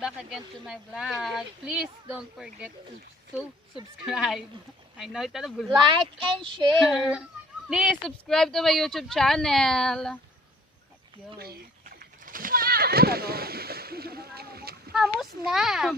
welcome back again to my vlog. Please don't forget to subscribe. I know it's a bullet. Like and share. Please subscribe to my YouTube channel. Yo. Hamos na.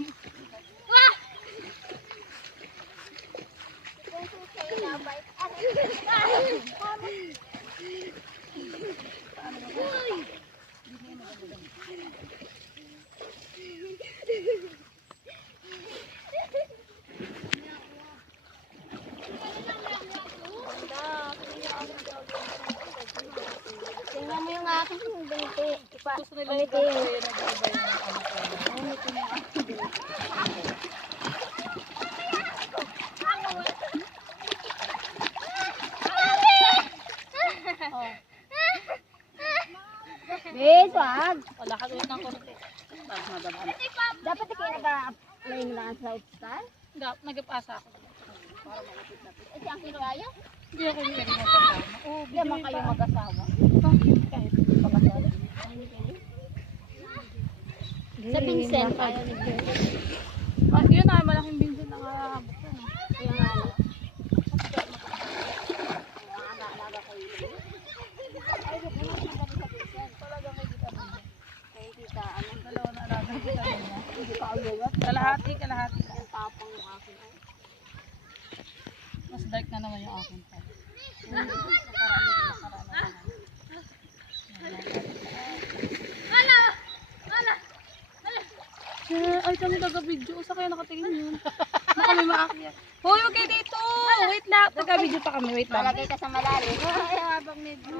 Tingnan mo yung aking binti. Gusto nila yung ganito yun. Nag-iba yung Wait, wag. wala ka ulit ng konti. Tapos madabal. Dapat ikaw nag-play mo lang sa outstar. Nagpasa ako. Eh, si Angkin Raya? Hindi ako yung pwede magkasama. Oo, Hindi naman kayo mag-asawa. kahit Pag-asawa. Sa Vincent, ayaw ni Vincent. yun na, malaking binsin na nakahabok yun. Kaya nga, ano. Aga-aga kayo. Ay, huwag mo naman sa Vincent. Talagang may kita mo. Kaya kita, ano. Dalawa na alaga kita nila. Hindi ka agawat. Kalahati. Ang tapang yung akin. Mas dark na naman yung akin pa. Ay, kami taga-video. Sa kaya nakatingin yun. Na kami maakyat. Hoy, huwag kayo dito! Wait lang. Taga-video pa kami. Wait lang. Malagay ka sa malalim. Ay, habang medyo.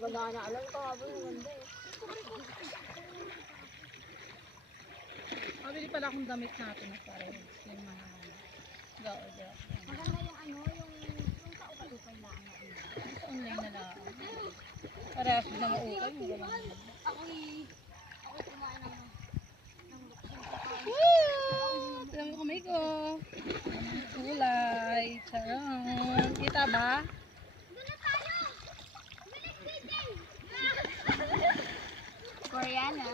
Wala na alam ko habang yung ganda eh. Mabili pala akong damit natin na parang yung mga gao-gao. Maganda yung ano, yung kaupay-upay na ano. Sa online na lang. Parehas din na maukay. Ako'y kumain ng Tignan mo kamay ko. Anong kulay. Charon. Kita ba? Koreana.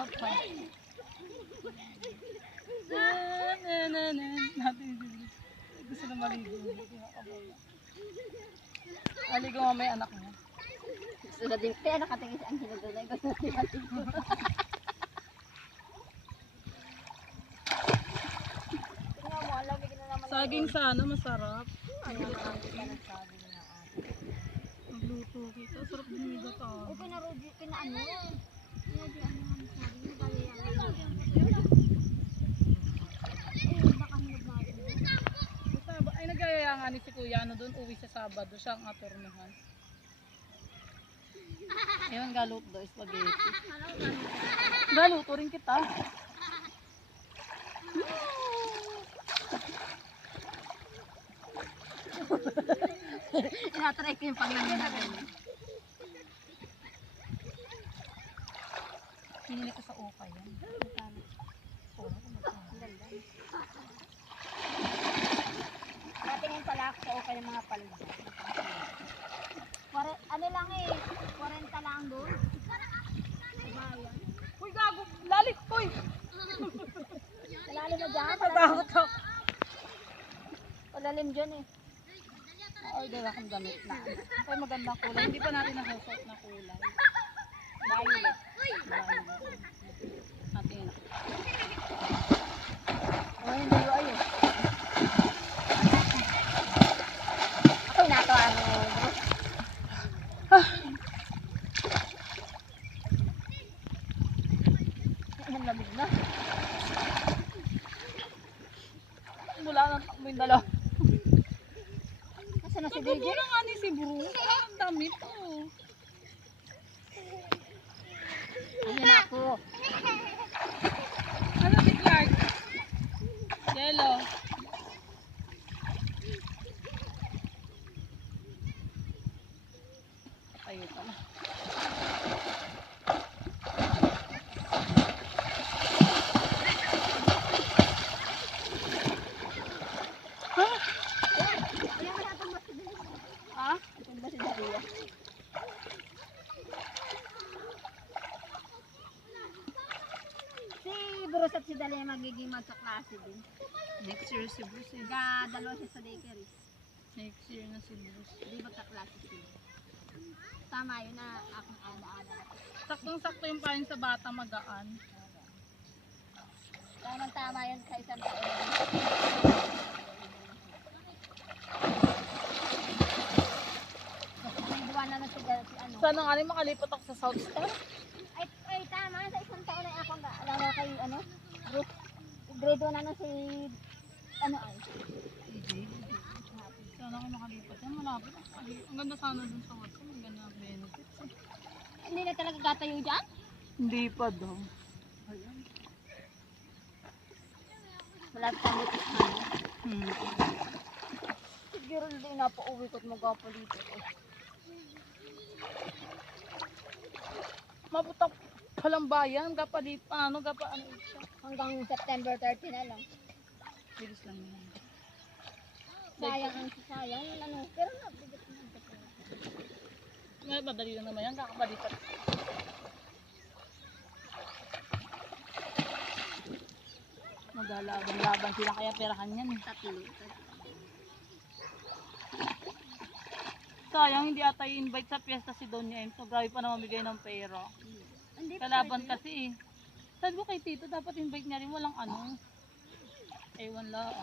Okay. Gusto na maligo. Maligo mo may anak mo. Gusto na din. Kaya nakatingin si Angela doon. Ay, gusto na din natin. Tingnan mo, alamig na naman. Saging sana, masarap. Ano ang kita ng saging na atin. Magluto kita. Sarap din yung gata. Ay, pinarodyo, pinaano. Pinadyo, ano ang saging. Nagaya yan. Eh, baka hinog natin. Ay, nagayaya nga ni si Kuya. Ano doon, uwi sa Sabado. Siya ang aturnuhan. Ayun, galuto daw, spaghetti. Galuto rin kita. Tinatry ko yung panglagay na ganyan. Pinili ko sa Oka yan. Natingin pala ako sa okay ng mga palda. Ano lang eh, 40 lang doon. Uy, gago! Lalik! Uy! Malalim na dyan. Natakot ako. Palalim dyan eh. Na-order akong damit na. Ay, magandang kulay. Hindi pa natin nasusuot na kulay. Violet. Violet. Natin. Oh, hindi ko ayun. Ako natawa mo. Ang lamig na. Mula nang takbo yung dalawa. Nasaan na si Sabi DJ? mo na nga ni si Bro. Ang damit oh. Ayun ako. Ano si Clark? Yellow. Tayo pala. sa klase din. Next year si Bruce eh. Dalawa siya sa daycare. Next year na si Bruce. Hindi magkaklase sila. Tama yun na akong ala-ala. Saktong-sakto yung parin sa bata magaan. Tama yun sa isang taon. May duwa na si ano. Sana nga rin makalipat ako sa South Star. Ay, tama. Sa isang taon ay ako naalala kay ano. Grade 1 na na si ano ay. Sana ako makalipat yan. Malapit ako. Ang ganda sana dun sa Watson. Ang ganda ng benefits. Hindi na talaga gatayo dyan? Hindi pa daw. Malapit ang litis na. Hmm. Siguro hindi na pa uwi ko't magapalit eh. Maputak palang bayan. Gapalit ano siya. Hanggang September 30 na lang. Bilis lang yun. Sayang yung ano. Pero nabigat na ito. Ngayon, madali lang naman yan. Kakabalipat. Maglalaban sila kaya perahan yan. Tatlo. Sayang, hindi ata i-invite sa piyesta si Doña M. So, grabe pa na mamigay ng pera. Hindi pa Kalaban pwede. kasi eh. Sabi ko kay Tito, dapat invite niya rin. Walang ano. Ewan lang.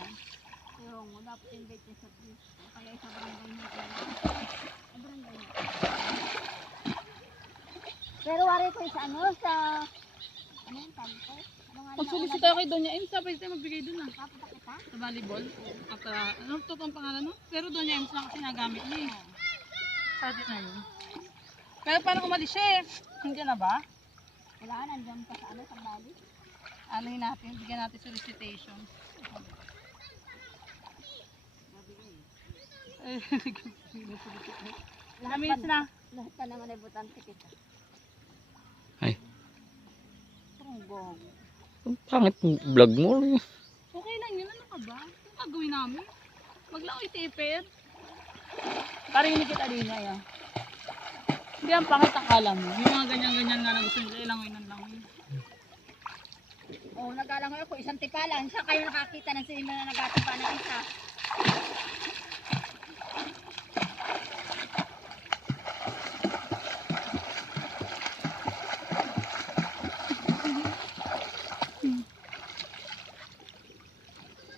Pero mo dapat invite niya sa place. Kaya sa barangay niya. Sa barangay niya. Pero wari ko sa ano, sa ano yung tawag ko? Magsolicit tayo kay Doña M. Sabi tayo magbigay dun ah. Papunta kita? Sa volleyball. Ano totoong pangalan no? Pero Doña M lang kasi nagamit niya eh. Sabi na yun. Pero paano umalis siya eh? Hindi na ba? Wala, nandiyan pa sa ano, sa Bali. Ano yun natin? Bigyan natin solicitation. Lahat na. Lahat pa naman ay butante kita. Tunggong. Ang pangit ng vlog mo. Okay lang yun. Ano ka ba? Ano gagawin namin? Maglaoy tipid. Parang hindi kita rin niya yan. Hindi ang pangit akala mo. Yung mga ganyan-ganyan nga na gusto nila ilangoy ng langoy. Oo, nag-alangoy ako. Isang tipalan. Saan kayo nakakita ng sinima na nagatipa ng isa?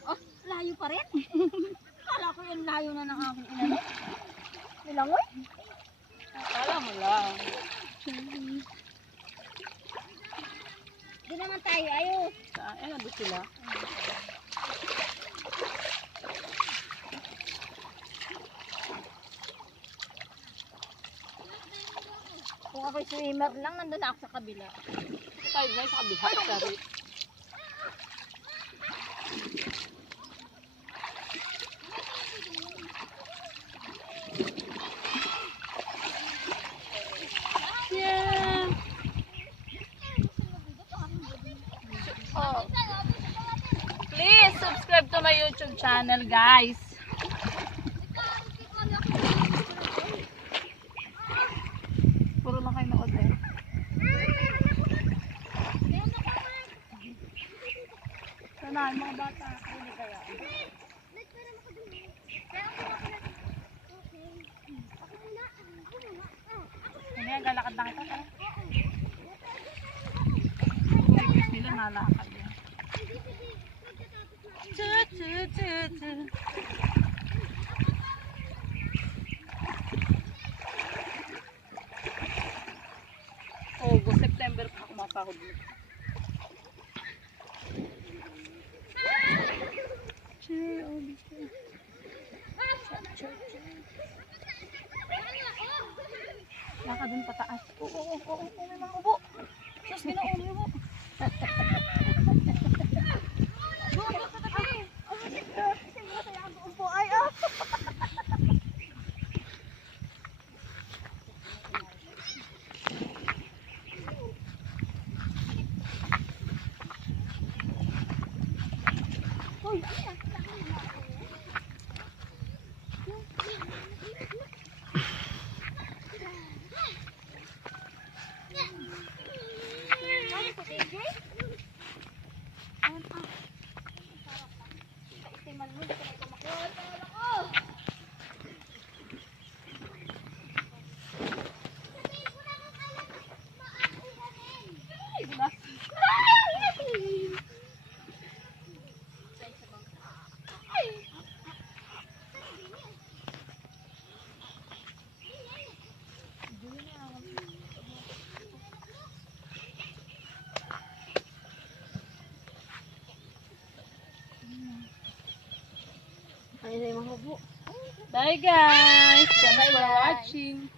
Oh, layo pa rin. Kala ko yung layo na ng aking inano. Nilangoy? Akala mo lang. Di naman tayo, ayos. Eh, nandun sila. Kung ako'y swimmer lang, nandun ako sa kabila. Tayo guys, sa kabila. Sorry. Yeah. Oh. Please subscribe to my YouTube channel, guys. Puro lang kayo na-order. Sana mga bata. Hindi kaya. Hindi, galakad lang ito. Kung nila nalakad yan. August, September pa ako mapahod mo. Laka dun pataas. Oo, may mga ubo. Sus, ginaulo mo. Bye guys! Thanks Bye, for guys. watching.